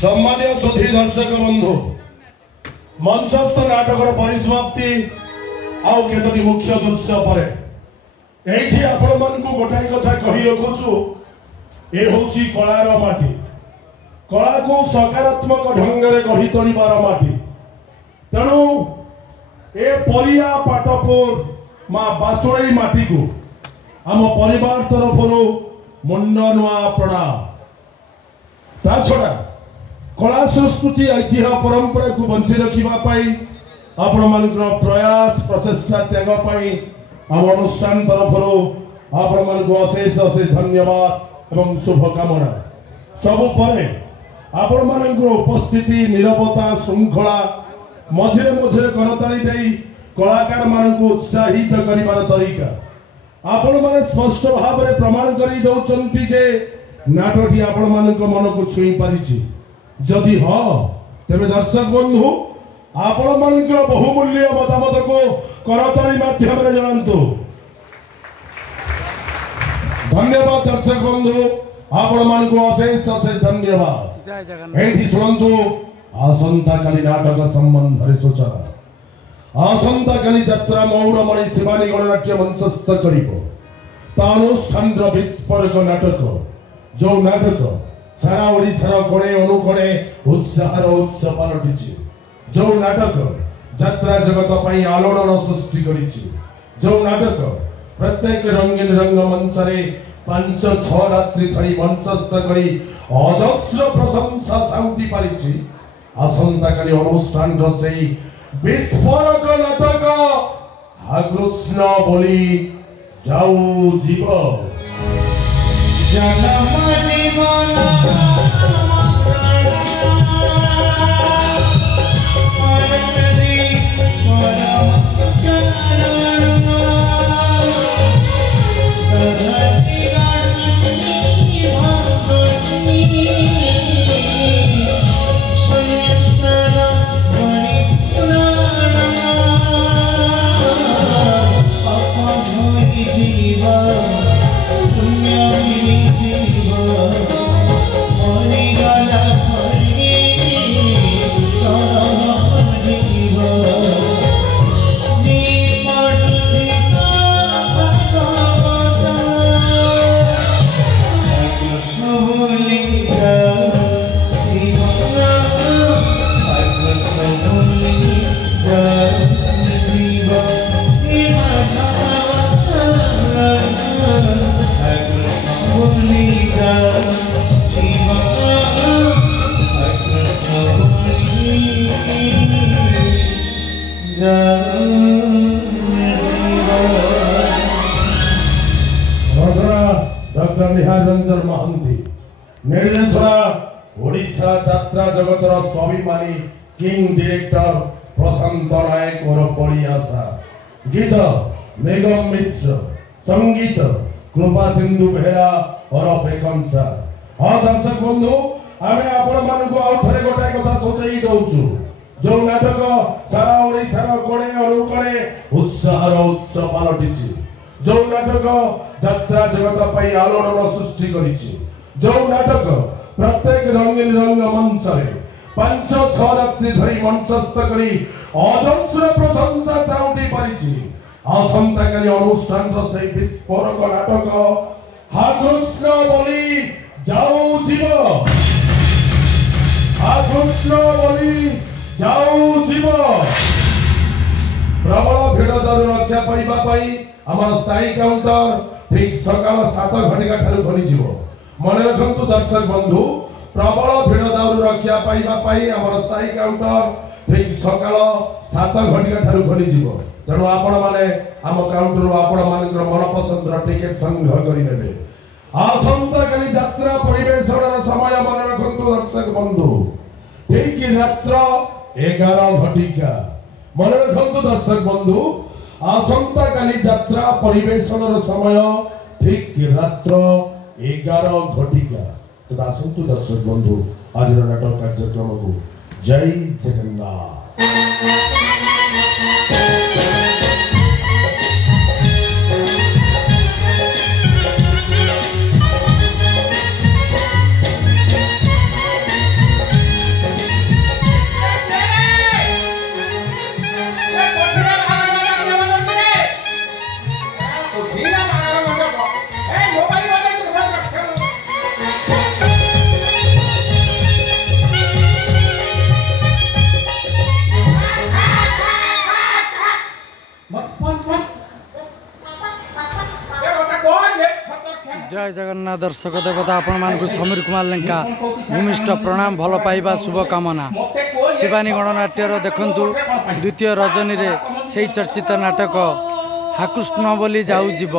सम्मानीय सुधी दर्शक बंधु मंचस्थ नाटकर परिसमाप्ति आउ केतोटी मुख्य दृश्य पर एठी आपण मानकु गोटाई कथा कहि रखुछु ए होची कलार माटी कला को सकारात्मक ढंग रे गढ़ी तोड़ीबार माटी तेणु ए परिया पाटपुर मां बासुड़ई माटी को आम परिवार तरफ मुंड नुआ प्रणाम ता छड़ा कला संस्कृति ऐतिह्य परंपरा को बंची रखा आपण मानकर प्रयास प्रचेषा त्याग आम अनुष्ठान तरफ आपण मान अशेष अशेष धन्यवाद एवं शुभकामना सबु परे आपण मान उपस्थिति निरवता श्रृंखला मझे मझे करताली दे कलाकार मान उत्साहित करिवार तरीका आपण माने स्पष्ट भाव में प्रमाण करी दउचंती जे नाटकटी आपण मान मन को छुई पारिछि जदि हाँ तेरे दर्शक बंधु आपण मान बहुमूल्य मतामत को करताली माध्यम रे जणांतु धन्यवाद दर्शक बंधु आपण मान को अशेष अशेष धन्यवाद जय जगन्नाथ एठी सुनंतु आसंता काली नाटक संबंध रे सूचना आसंता काली यात्रा मौड़मणि शिवानी गणनाट्य मंचस्थ करिबो ता अनुष्ठान विस्फोरक नाटक जो नाटक सारा ओडिशार कोणे अनुकोणे उत्साहर उत्सव पलटिछि जो नाटक यात्रा जगत पई आलोड़न सृष्टि करिछि जो नाटक प्रत्येक रंगीन रंगमंच रे 5-6 रात्रि धरी मंचस्थ करी अजस्र प्रशंसा साउटी पारिछि आसंता काली अनुष्ठान सेई विस्फोरक नाटक हा कृष्ण बोली जाऊ जीव जनमनि रंजन महांती निर्देशरा ओडिशा यात्रा जगतर स्वाभिमानी किंग डायरेक्टर प्रशांत नायक और बड़ी आशा गीत निगम मिश्र संगीत कृपा सिंधु बेहरा और बेकंसा हाँ दर्शक बंधु आम आपण मान को आउे गोटाए कथा सूचाई दउछु जो नाटक सारा ओडिशार कोणे अनुकोणे उत्साहर उत्सव पलटिछि जो नाटक यात्रा जगत पई आलोड़न सृष्टि करिछि जो नाटक प्रत्येक रंगीन रंगमंच रे 5-6 रात्रि धरी मंचस्थ करी अजस्र प्रशंसा साउटी पारिछि आसंता काली अनुष्ठान से विस्फोरक नाटक हा कृष्ण बोली जाऊ जीव हा कृष्ण बोली जाऊ जीव प्रबल भिड़ दारू रक्षा पाई आम स्थायी काउंटर ठीक सकाल 7 घंटा ठारू खोली जीवो मन रखंतु दर्शक बंधु प्रबल भिड़ दारू रक्षा पाई आम स्थायी काउंटर ठीक सकाल 7 घंटा ठारू खोली जीवो तेणु आपण माने आम काउंटर आपण मानकर मन पसंद टिकेट संग्रह करि नेबे आसंता काली यात्रा परिवेषणर समय मन रखंतु दर्शक बंधु ठीक रात्र 11 घटिका मन रखंतु दर्शक बंधु आसंता काली यात्रा परिवेषणर समय ठीक रात्र 11 घटिका तो आसंतु दर्शक बंधु आज नाटक कार्यक्रम को जय जगन्नाथ। जय जगन्नाथ दर्शक देवता आपण मानक समीर कुमार लेंका भूमिष्ठ प्रणाम भल पाइबा शुभकामना। शिवानी गणनाट्यर देखंतु द्वितीय रजनी रे से चर्चित नाटक हाकृष्ण बोली जाऊ जीव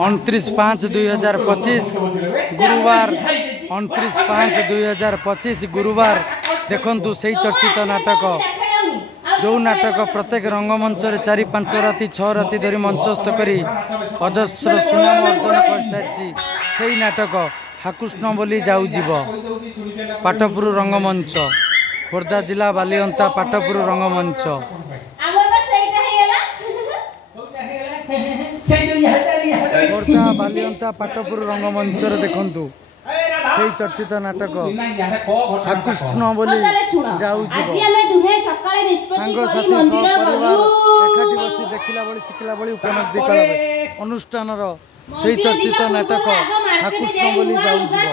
29/5/2025 गुरुवार 29/5/2025 गुरुवार देखंतु से चर्चित नाटक जो नाटक प्रत्येक रंगमंच 4-5 राति 6 राति धरी मंचस्थ करी अजस्र सुनाम अर्जन कर सारी से नाटक हाकृष्ण बोली जाऊ जीव पाटपुर रंगमंच खोर्धा जिला बालिअंता पाटपुर रंगमंच खोर्धा बालिअंता पाटपुर रंगमंच देखंतु से चर्चित नाटक हाकृष्ण बोली जाऊ जीव सांगसाथी परिवार एकाठी बसी देखला बड़ी शिखला बड़ी उपनदी कल अनुष्ठान से चर्चित नाटक हाकृष्ण बोली जाऊ जीव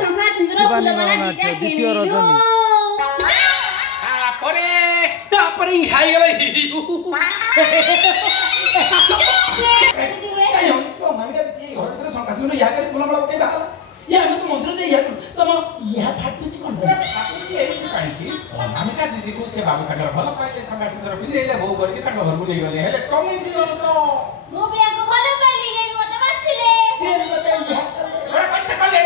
शिवानी गणनाट्य द्वितीय रजनी या मैं तो मंत्र जे या तम या फाटुची कोन फाटुची एही कांकी अनामिका दीदी को से बाबू काकर भल पाइले संगा सुंदर बिलेले बहु करके ताको घर को नै गले हेले टंगी दियो तो मो बिया को भल पाइले ये मते बसिले चेन बता या रे कते कले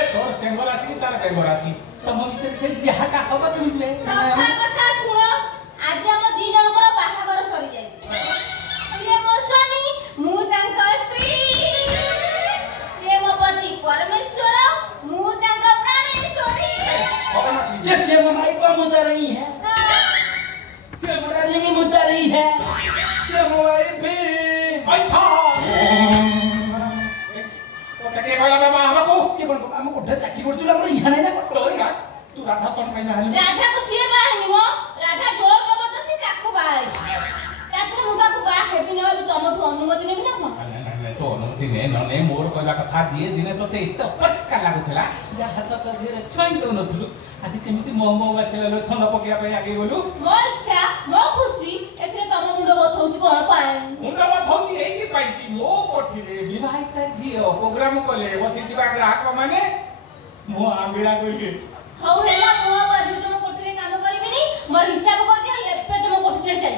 ए तोर चेंबर आसी तार चेंबर आसी तम भीतर से बिहाटा हबा तुमिले संखा कथा सुनो आज हम दी जनकर बाहागर सरी जाई ये मो स्वामी मु तांक स्त्री पति परमेश्वर मु तांक प्राणेश्वरी ये से माई को मुदा रही है से मोरा रिंगी मुदा रही है से मोई पे बैठा ओ तके कहला बाबा हमको के कोन हम कोठे चाकी करछु हमरा इहा नै ना तो यार तू राधा कोन कहना हली राधा को से बाहनी मो राधा जोर जबरदस्ती ताको बाई ताछो मुगा को बा हेबी न भी तमठु अनुमति नेबी ना कोन तो अनुमति ने नने मोर कहला कथा दिए दिने तो ते इतो पस्का लागुतला जा हाथ तो धीरे छुइन तो नथुलु आज केमिति मोह मोह बाछला लो छंद पकिया पे आगे बोलू मोर इच्छा मो खुशी एथिरे तम मुंड बथौची कोन पाए मुंड बथौची एकी पाई कि मो कोठिले विवाहिता झियो प्रोग्राम कोले बसितिबा ग्राहक माने मो आंबिळा कोइले हौ हेला मो बाजू तम कोठिले काम करबिनी मोर हिसाब कर दियो एपे तम कोठी छे जाई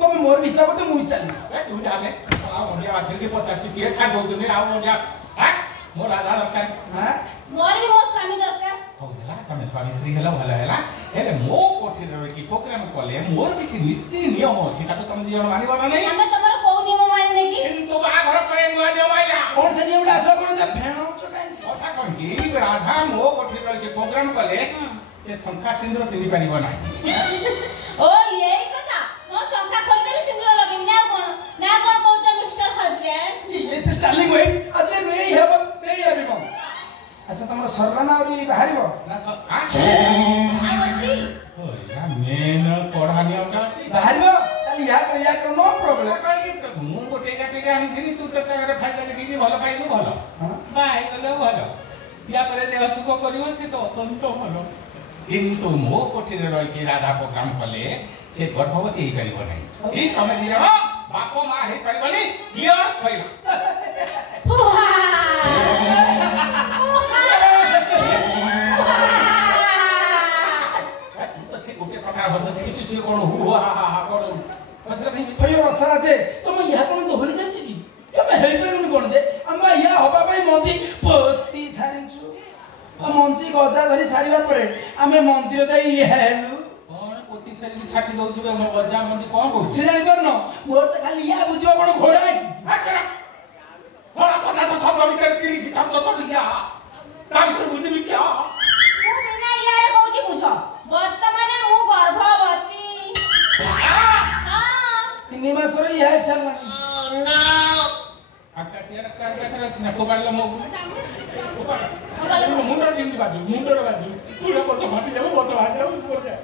तुम मोर हिसाब तो मुई चली ए तू जाने आ ओडिया बाछल के पचार के छा दो तुने आ ओडिया हां मोर आधार दरकार हां मोर भी मो स्वामी दरकार होला तमे स्वामी स्त्री हेला भला हेला हेले मो कोठी रे की प्रोग्राम कोले मोर किछि नीति नियम अछि ताको तमे दियन मानिबो ना नै हम तमर को नियम मानि नै कि किंतु बा घर करे नुआ नियम आइला कोन से नियम आसो कोन जे फेणो चकाई ओटा कोन की राधा मो कोठी रे की प्रोग्राम कोले से संख्या सिंदूर पिनी पारिबो ना ओ यही कथा मो संख्या खोल देबी सिंदूर लगेबी ना कोन कहउछ मिस्टर हस्बैंड ये से स्टाइलिंग होई आज रे हेब से हेबी कोन अच्छा तमरा सरना और ये बाहरिबो ना हां आछि ओ या मेन पढ़ा नियम का अछि बाहरिबो ताली या कर नो प्रॉब्लम कहि तो मु गोटे टेका आनी थिनी तू तो करे फायदा देखि भलो पाइलु भलो हां बाई गले भलो या परे देह सुख करियो से तो अत्यंत भलो किंतु मो कोठी रे रहि के राधा प्रोग्राम कले से गर्भवती हे करिवो नै ई तमे दिरा बापो मा हे करिवनी क्लियर सइला मंत्री गजा धरी सारिबा परे आमे मंदिर जाई हेलु कोन पोती सारी छाटी दउछबे हम गजा मंदी कोन को से जानि करनो मोर त खाली या बुझियो कोन घोड़ा हाकरा थोड़ा पता तो शब्द भीतर पुलिस शब्द तो लिया ता भीतर बुझबी क्या मु बिना यार कहउची बुझ वर्तमान मु गर्भवती हां इन्नी मासर या सरला आका तियार कार कर छिना कोबाडला मो मुंडर जिंदी बाजू मुंडर बाजू तू रे पछ माटी जाऊ पछ भाग जाऊ ऊपर जा